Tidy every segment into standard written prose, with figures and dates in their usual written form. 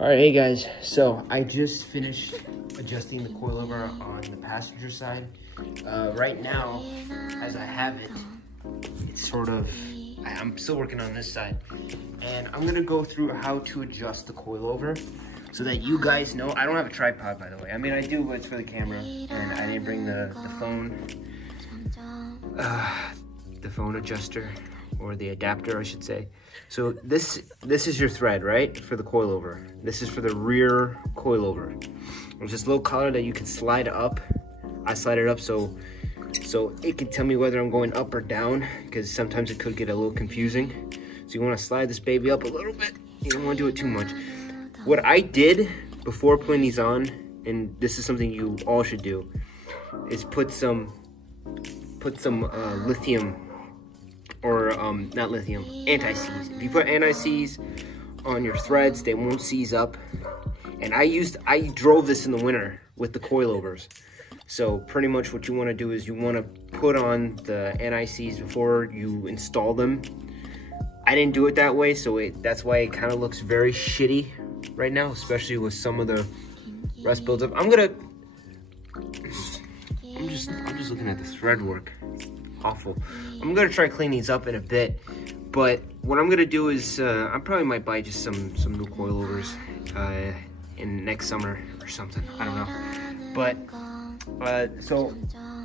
All right, hey guys, so I just finished adjusting the coilover on the passenger side. Right now, as I have it, it's sort of, I'm still working on this side, and I'm gonna go through how to adjust the coilover so that you guys know. I don't have a tripod, by the way. I mean, I do, but it's for the camera, and I didn't bring the phone adjuster, or the adapter, I should say. So this is your thread, right, for the coilover. This is for the rear coilover. There's this little collar that you can slide up. I slide it up so it can tell me whether I'm going up or down, because sometimes it could get a little confusing. So you want to slide this baby up a little bit. You don't want to do it too much. What I did before putting these on, and this is something you all should do, is put some lithium, or not lithium, anti-seize. If you put anti-seize on your threads, they won't seize up. And I drove this in the winter with the coilovers. So pretty much what you want to do is you want to put on the anti-seize before you install them. I didn't do it that way, so that's why it kind of looks very shitty right now, especially with some of the rust buildup. I'm just looking at the thread work. Awful. I'm gonna try clean these up in a bit, but what I'm gonna do is I probably might buy just some new coilovers in next summer or something. I don't know. But so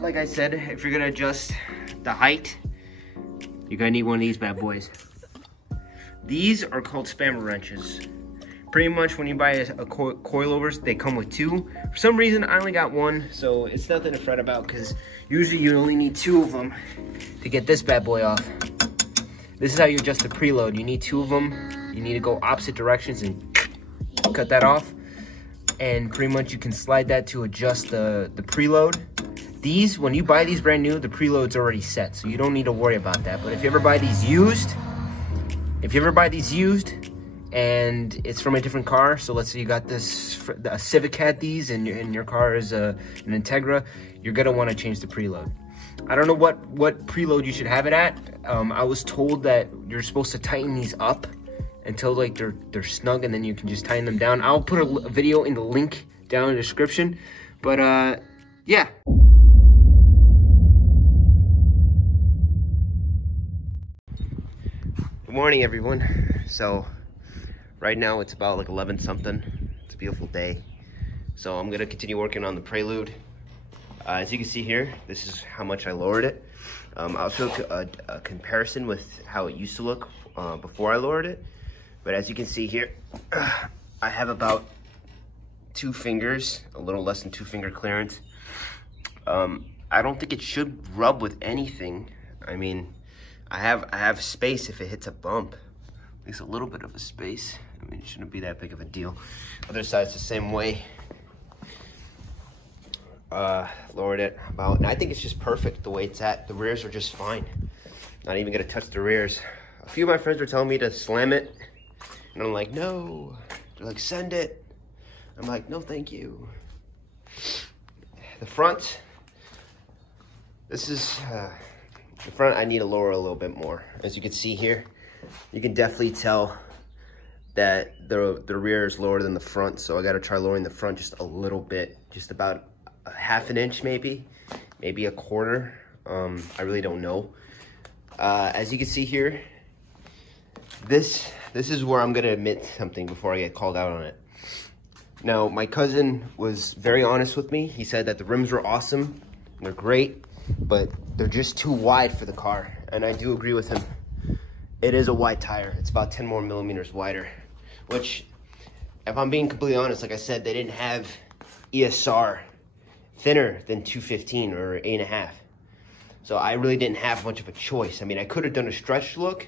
like I said, if you're gonna adjust the height, you're gonna need one of these bad boys. These are called spammer wrenches. Pretty much when you buy a coilovers, they come with two. For some reason, I only got one, so it's nothing to fret about, because usually you only need two of them to get this bad boy off. This is how you adjust the preload. You need two of them. You need to go opposite directions and cut that off. And pretty much you can slide that to adjust the preload. These, when you buy these brand new, the preload's already set, so you don't need to worry about that. But if you ever buy these used, and it's from a different car, so let's say you got this, a Civic had these, and your car is an Integra, you're gonna want to change the preload. I don't know what preload you should have it at. I was told that you're supposed to tighten these up until like they're snug, and then you can just tighten them down. I'll put a video in the link down in the description, but yeah. Good morning, everyone. So right now it's about like 11 something. It's a beautiful day. So I'm gonna continue working on the Prelude. As you can see here, this is how much I lowered it. I'll show a comparison with how it used to look before I lowered it. But as you can see here, I have about 2 fingers, a little less than 2 finger clearance. I don't think it should rub with anything. I mean, I have space if it hits a bump. At least a little bit of a space. I mean, it shouldn't be that big of a deal. Other side's the same way. Lowered it about, and I think it's just perfect the way it's at. The rears are just fine. Not even gonna touch the rears. A few of my friends were telling me to slam it, and I'm like, no. They're like, send it. I'm like, no, thank you. The front, this is, the front I need to lower a little bit more. As you can see here, you can definitely tell that the rear is lower than the front, so I gotta try lowering the front just a little bit, just about a half an inch maybe a quarter. I really don't know. As you can see here, this is where I'm gonna admit something before I get called out on it. Now, my cousin was very honest with me. He said that the rims were awesome, they're great, but they're just too wide for the car, and I do agree with him. It is a wide tire. It's about 10 more millimeters wider, which, if I'm being completely honest, like I said, they didn't have ESR thinner than 215 or 8.5. So I really didn't have much of a choice. I mean, I could have done a stretch look,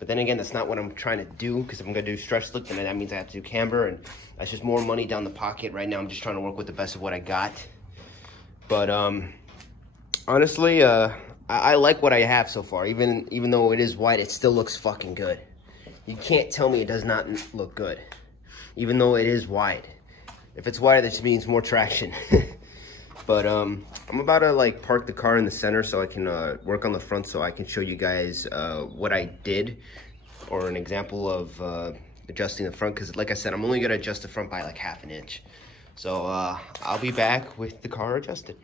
but then again, that's not what I'm trying to do, because if I'm gonna do stretch look, then that means I have to do camber, and that's just more money down the pocket. Right now, I'm just trying to work with the best of what I got. But honestly, I like what I have so far. Even though it is wide, it still looks fucking good. You can't tell me it does not look good, even though it is wide. If it's wider, that just means more traction. But I'm about to like park the car in the center so I can work on the front, so I can show you guys what I did, or an example of adjusting the front, because like I said, I'm only gonna adjust the front by like 1/2 inch. So I'll be back with the car adjusted.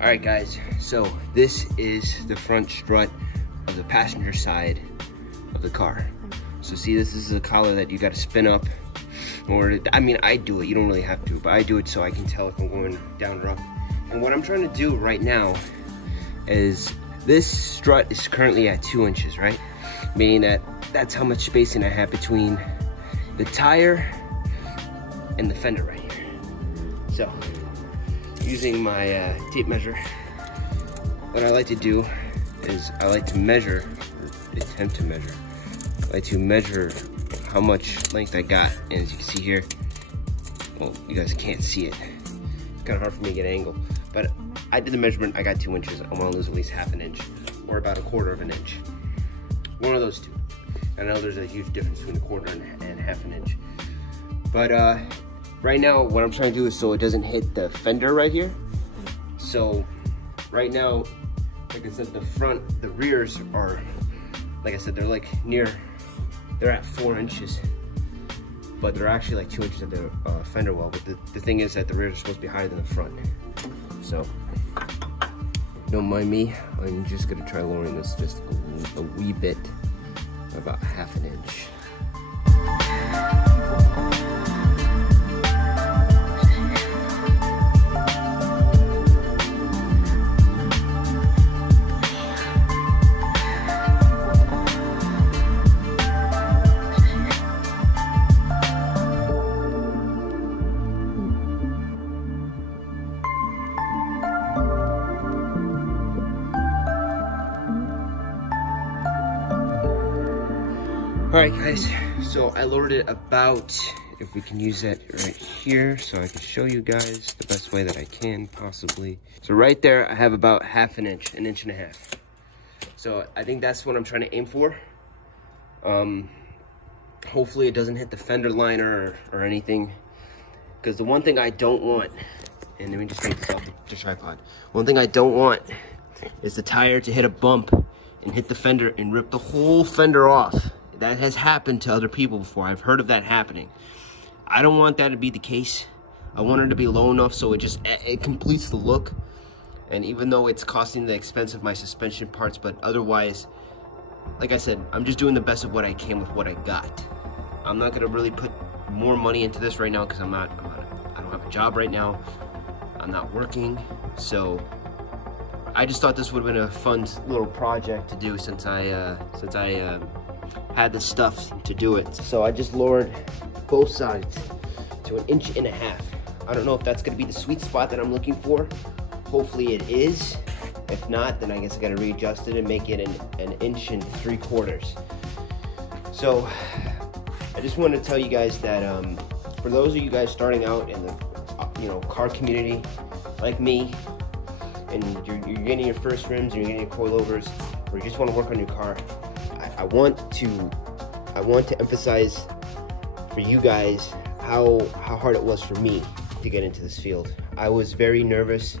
All right, guys, so this is the front strut of the passenger side of the car. So see, this is a collar that you got to spin up, or I mean, I do it, you don't really have to, but I do it so I can tell if I'm going down rough. And what I'm trying to do right now is, this strut is currently at 2 inches, right? Meaning that that's how much spacing I have between the tire and the fender right here. So, using my tape measure, what I like to do is I like to measure, or attempt to measure, I like to measure how much length I got. And as you can see here, well, you guys can't see it. It's kind of hard for me to get an angle, but I did the measurement, I got 2 inches. I want to lose at least 1/2 inch, or about 1/4 inch. One of those two. I know there's a huge difference between 1/4 and 1/2 inch. But right now, what I'm trying to do is so it doesn't hit the fender right here. So right now, like I said, the rears are, like I said, they're like they're at 4 inches, but they're actually like 2 inches at the fender well. But the thing is that the rears are supposed to be higher than the front. So don't mind me, I'm just gonna try lowering this just a wee bit, about 1/2 inch. All right, guys, so I lowered it about, if we can use that right here, so I can show you guys the best way that I can possibly. So right there, I have about 1/2 inch, 1.5 inches. So I think that's what I'm trying to aim for. Hopefully it doesn't hit the fender liner or anything, because the one thing I don't want, and let me just take this off the tripod. One thing I don't want is the tire to hit a bump and hit the fender and rip the whole fender off. That has happened to other people before. I've heard of that happening. I don't want that to be the case. I want it to be low enough so it completes the look. And even though it's costing the expense of my suspension parts, but otherwise, like I said, I'm just doing the best of what I can with what I got. I'm not gonna really put more money into this right now because I don't have a job right now. I'm not working, so I just thought this would have been a fun little project to do since I had the stuff to do it. So I just lowered both sides to 1.5 inches. I don't know if that's gonna be the sweet spot that I'm looking for. Hopefully it is. If not, then I guess I gotta readjust it and make it an 1.75 inches. So I just wanted to tell you guys that for those of you guys starting out in the car community like me, and you're getting your first rims, or you're getting your coilovers, or you just want to work on your car, I want to emphasize for you guys how hard it was for me to get into this field. I was very nervous.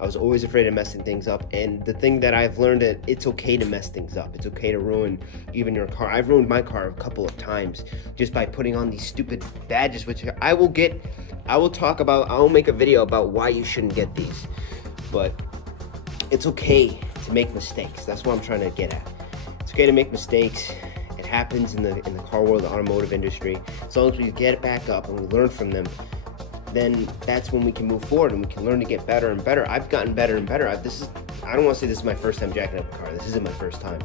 I was always afraid of messing things up, and the thing that I've learned, that it's okay to mess things up. It's okay to ruin even your car. I've ruined my car a couple of times just by putting on these stupid badges, which I will make a video about why you shouldn't get these. But it's okay to make mistakes. That's what I'm trying to get at. It's okay to make mistakes. It happens in the car world, the automotive industry. As long as we get it back up and we learn from them, then that's when we can move forward and we can learn to get better and better. I've gotten better and better. This I don't want to say this is my first time jacking up a car. This isn't my first time.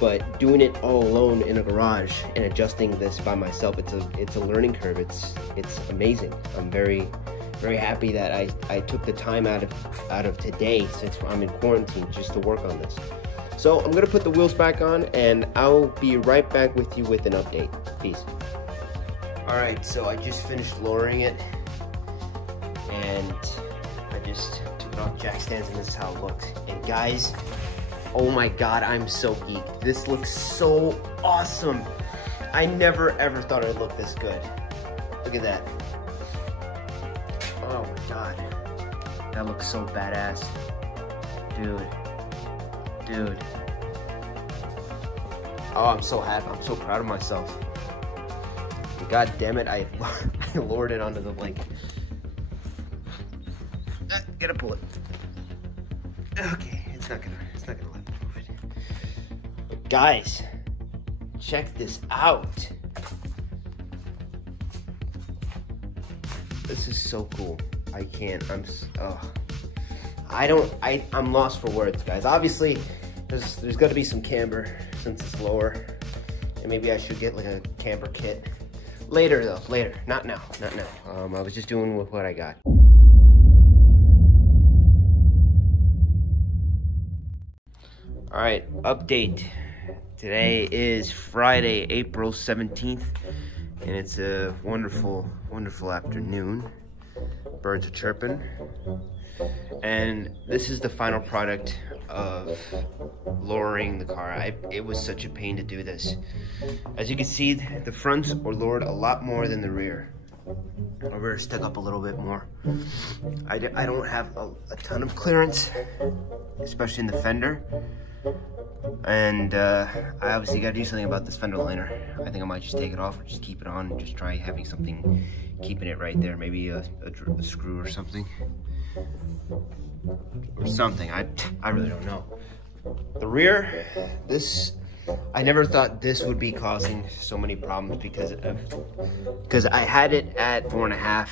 But doing it all alone in a garage and adjusting this by myself, it's a learning curve. It's amazing. I'm very happy that I took the time out of today, since I'm in quarantine, just to work on this. So I'm gonna put the wheels back on, and I'll be right back with you with an update. Peace. All right, so I just finished lowering it, and I just took it off jack stands, and this is how it looks. And guys, oh my God, I'm so geeked. This looks so awesome. I never ever thought it'd look this good. Look at that. Oh my God, that looks so badass. Dude. Oh, I'm so happy, I'm so proud of myself. God damn it, I lowered it onto the blanket. Gotta pull it. Okay, it's not gonna let me move it. But guys, check this out. This is so cool. I'm lost for words, guys. Obviously, there's got to be some camber since it's lower, and maybe I should get like a camber kit later, though. Later, not now. I was just doing with what I got. All right, update. Today is Friday, April 17th, and it's a wonderful, wonderful afternoon. Birds are chirping. And this is the final product of lowering the car. It was such a pain to do this. As you can see, the fronts were lowered a lot more than the rear. The rear stuck up a little bit more. I don't have a ton of clearance, especially in the fender. And I obviously got to do something about this fender liner. I think I might just take it off or just keep it on and just try having something keeping it right there. Maybe a screw or something. I really don't know. The rear, I never thought this would be causing so many problems because I had it at 4.5,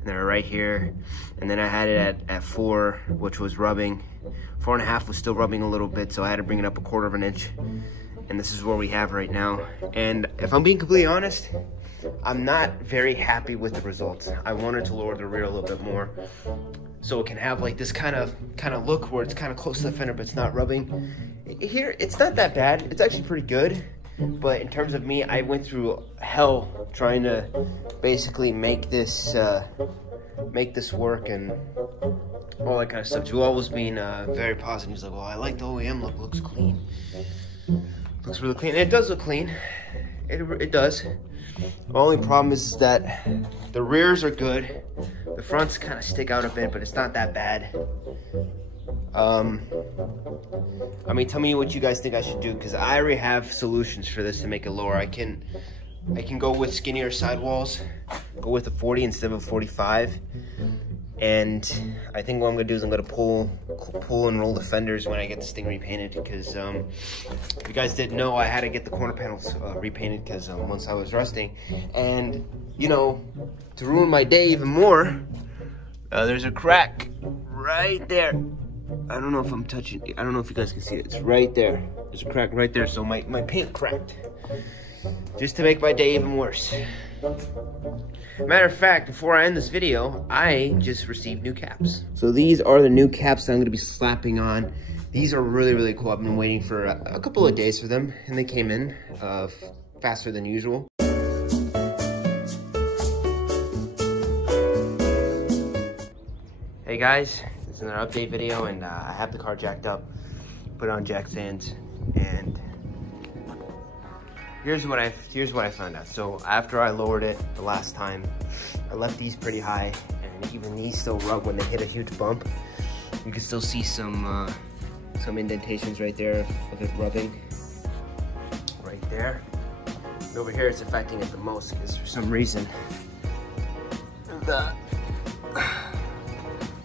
and then right here, and then I had it at 4, which was rubbing. 4.5 was still rubbing a little bit, so I had to bring it up 1/4 inch, and this is where we have right now. And if I'm being completely honest, I'm not very happy with the results. I wanted to lower the rear a little bit more, so it can have like this kind of look where it's kind of close to the fender, but it's not rubbing. Here, it's not that bad. It's actually pretty good. But in terms of me, I went through hell trying to basically make this work and all that kind of stuff. Joel was being very positive. He's like, well, I like the OEM look. Looks clean. Looks really clean. And it does look clean. It does. The only problem is that the rears are good. The fronts kind of stick out a bit, but it's not that bad. I mean, tell me what you guys think I should do, because I already have solutions for this to make it lower. I can go with skinnier sidewalls, go with a 40 instead of a 45. And I think what I'm gonna do is I'm gonna pull and roll the fenders when I get this thing repainted, because if you guys didn't know, I had to get the corner panels repainted because once I was rusting. And you know, to ruin my day even more, there's a crack right there. I don't know if I'm touching, I don't know if you guys can see it. It's right there. There's a crack right there, so my paint cracked. Just to make my day even worse. Matter of fact, before I end this video, I just received new caps. So these are the new caps that I'm gonna be slapping on. These are really, really cool. I've been waiting for a couple of days for them, and they came in faster than usual. Hey guys, this is another update video, and I have the car jacked up, put it on jack stands, and here's what I found out. So after I lowered it the last time, I left these pretty high, and even these still rub when they hit a huge bump. You can still see some indentations right there of it rubbing right there. And over here, it's affecting it the most because for some reason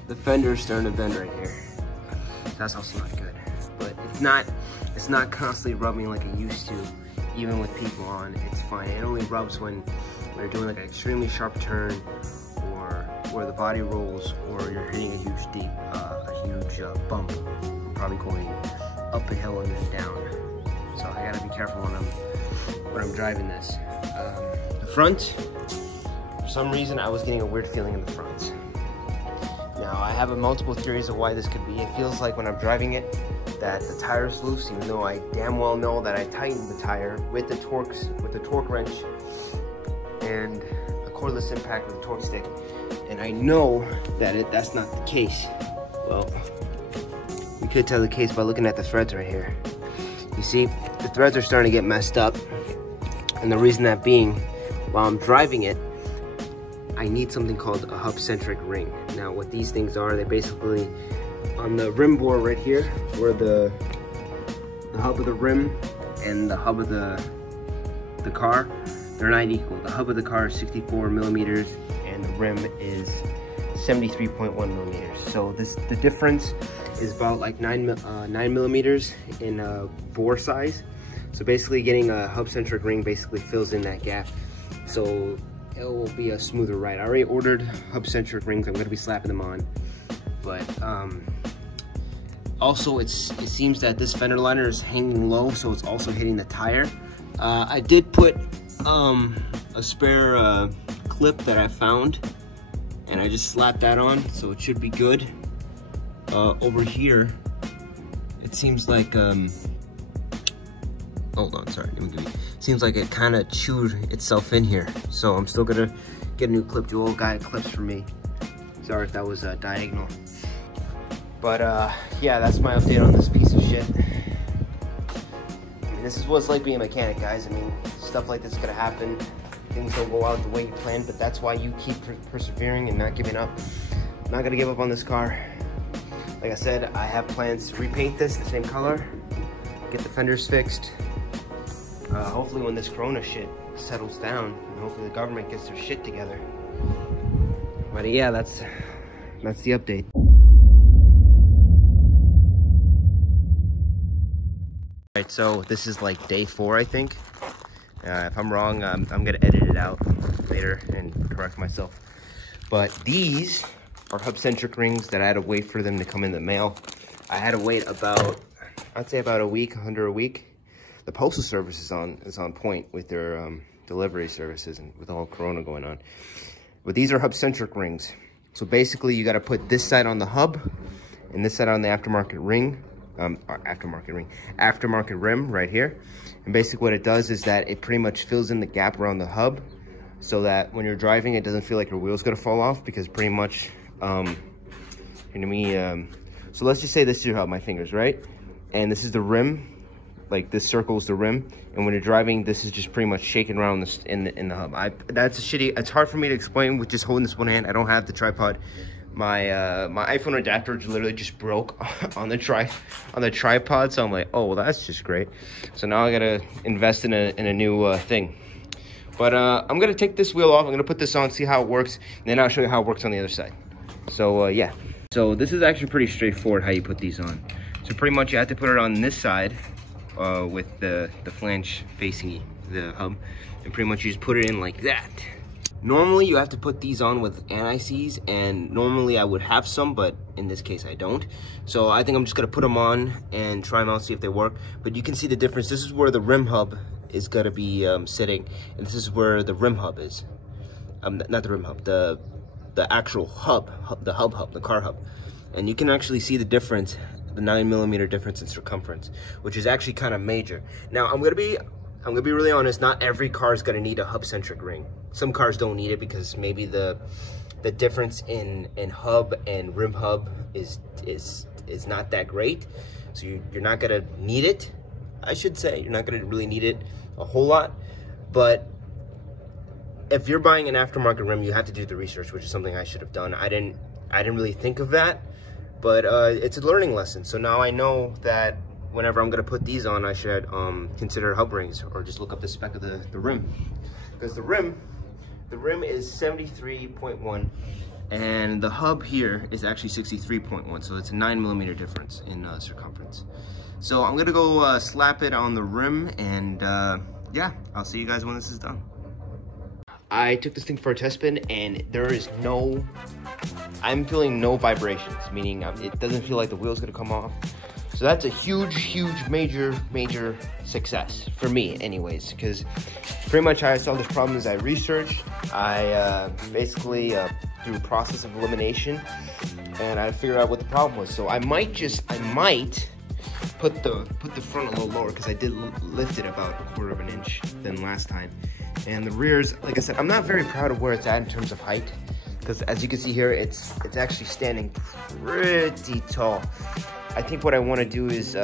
the fender's starting to bend right here. That's also not good. But it's not constantly rubbing like it used to. Even with people on, it's fine. It only rubs when they're doing like an extremely sharp turn, or where the body rolls or you're hitting a huge bump. I'm probably going up a hill and then down. So I gotta be careful when I'm driving this. The front, for some reason, I was getting a weird feeling in the front. Now, I have multiple theories of why this could be. It feels like when I'm driving it, that the tire's loose, even though I damn well know that I tightened the tire with the torque wrench and a cordless impact with a torque stick. And I know that that's not the case. Well, you could tell the case by looking at the threads right here. You see, the threads are starting to get messed up. And the reason that being, while I'm driving it, I need something called a hub-centric ring. Now, what these things are, they basically, on the rim bore right here, where the hub of the rim and the hub of the car, they're not equal. The hub of the car is 64 millimeters and the rim is 73.1 millimeters. So the difference is about like 9 millimeters in bore size. So basically getting a hub-centric ring basically fills in that gap. So it will be a smoother ride. I already ordered hub-centric rings. I'm gonna be slapping them on. But also it seems that this fender liner is hanging low, so it's also hitting the tire. I did put a spare clip that I found, and I just slapped that on, so it should be good. Over here, it seems like, hold on, sorry, let me give you, seems like it kind of chewed itself in here. So I'm still gonna get a new clip. Joel got clips for me. Sorry if that was diagonal. But yeah, that's my update on this piece of shit. I mean, this is what it's like being a mechanic, guys. I mean, stuff like this is gonna happen. Things don't go out the way you planned, but that's why you keep persevering and not giving up. I'm not gonna give up on this car. Like I said, I have plans to repaint this the same color, get the fenders fixed. Hopefully when this Corona shit settles down, and hopefully the government gets their shit together. But yeah, that's the update. Alright, so this is like day 4, I think. If I'm wrong, I'm gonna edit it out later and correct myself. But these are hub-centric rings that I had to wait for them to come in the mail. I had to wait about, I'd say about a week, under a week. The postal service is on point with their delivery services and with all Corona going on. But these are hub-centric rings. So basically, you got to put this side on the hub and this side on the aftermarket ring, aftermarket rim right here. And basically, what it does is that it pretty much fills in the gap around the hub, so that when you're driving, it doesn't feel like your wheel's gonna fall off, because pretty much, so let's just say this is your hub, my fingers, right? And this is the rim. Like this circle is the rim, and when you're driving, this is just pretty much shaking around in the hub. That's shitty. It's hard for me to explain with just holding this one hand. I don't have the tripod. My my iPhone adapter literally just broke on the tripod, so I'm like, oh well, that's just great. So now I gotta invest in a new thing. But I'm gonna take this wheel off. I'm gonna put this on, see how it works, and then I'll show you how it works on the other side. So yeah. So this is actually pretty straightforward how you put these on. So pretty much you have to put it on this side. With the flange facing the hub, and pretty much you just put it in like that. Normally you have to put these on with anti-seize, and normally I would have some, but in this case I don't. So I think I'm just gonna put them on and try them out, see if they work. But you can see the difference. This is where the rim hub is gonna be sitting, and this is where the rim hub is. Not the rim hub, the actual hub, the car hub. And you can actually see the difference, the 9 millimeter difference in circumference, which is actually kind of major. Now I'm gonna be really honest. Not every car is gonna need a hub-centric ring. Some cars don't need it because maybe the difference in hub and rim hub is not that great. So you're not gonna need it. I should say you're not gonna really need it a whole lot. But if you're buying an aftermarket rim, you have to do the research, which is something I should have done. I didn't really think of that. But it's a learning lesson. So now I know that whenever I'm gonna put these on, I should consider hub rings, or just look up the spec of the rim. Because the rim is 73.1, and the hub here is actually 63.1. So it's a 9 millimeter difference in circumference. So I'm gonna go slap it on the rim, and yeah, I'll see you guys when this is done. I took this thing for a test spin, and there is no I'm feeling no vibrations, meaning it doesn't feel like the wheel's gonna come off. So that's a huge, major success for me anyways, because pretty much how I solved this problem is I researched, I basically through a process of elimination, and I figured out what the problem was. So I might put the front a little lower, because I did lift it about 1/4 of an inch than last time. And the rears, like I said, I'm not very proud of where it's at in terms of height, because as you can see here, it's actually standing pretty tall. I think what I want to do is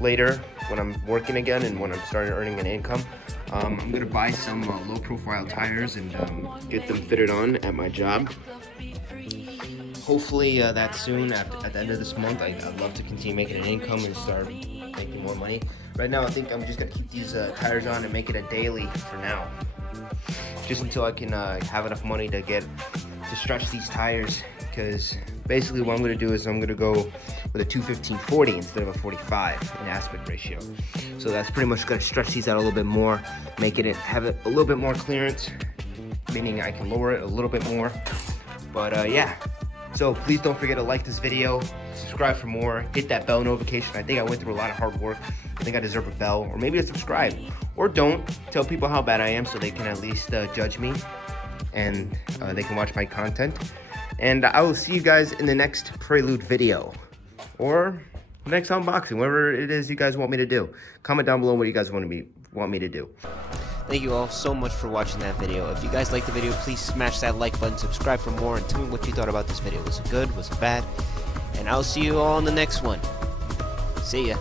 later, when I'm working again and when I'm starting earning an income, I'm going to buy some low profile tires and get them fitted on at my job. Hopefully that soon, at the end of this month. I'd love to continue making an income and start making more money. Right now, I think I'm just going to keep these tires on and make it a daily for now. Just until I can have enough money to stretch these tires. Because basically what I'm going to do is I'm going to go with a 215/40 instead of a 45 in aspect ratio. So that's pretty much going to stretch these out a little bit more, have it a little bit more clearance, meaning I can lower it a little bit more. But yeah, so please don't forget to like this video, subscribe for more, hit that bell notification. I think I went through a lot of hard work. I think I deserve a bell, or maybe a subscribe, or don't. Tell people how bad I am so they can at least judge me, and they can watch my content. And I will see you guys in the next Prelude video, or next unboxing, whatever it is you guys want me to do. Comment down below what you guys want me to do. Thank you all so much for watching that video. If you guys liked the video, please smash that like button, subscribe for more, and tell me what you thought about this video. Was it good? Was it bad? And I'll see you all in the next one. See ya.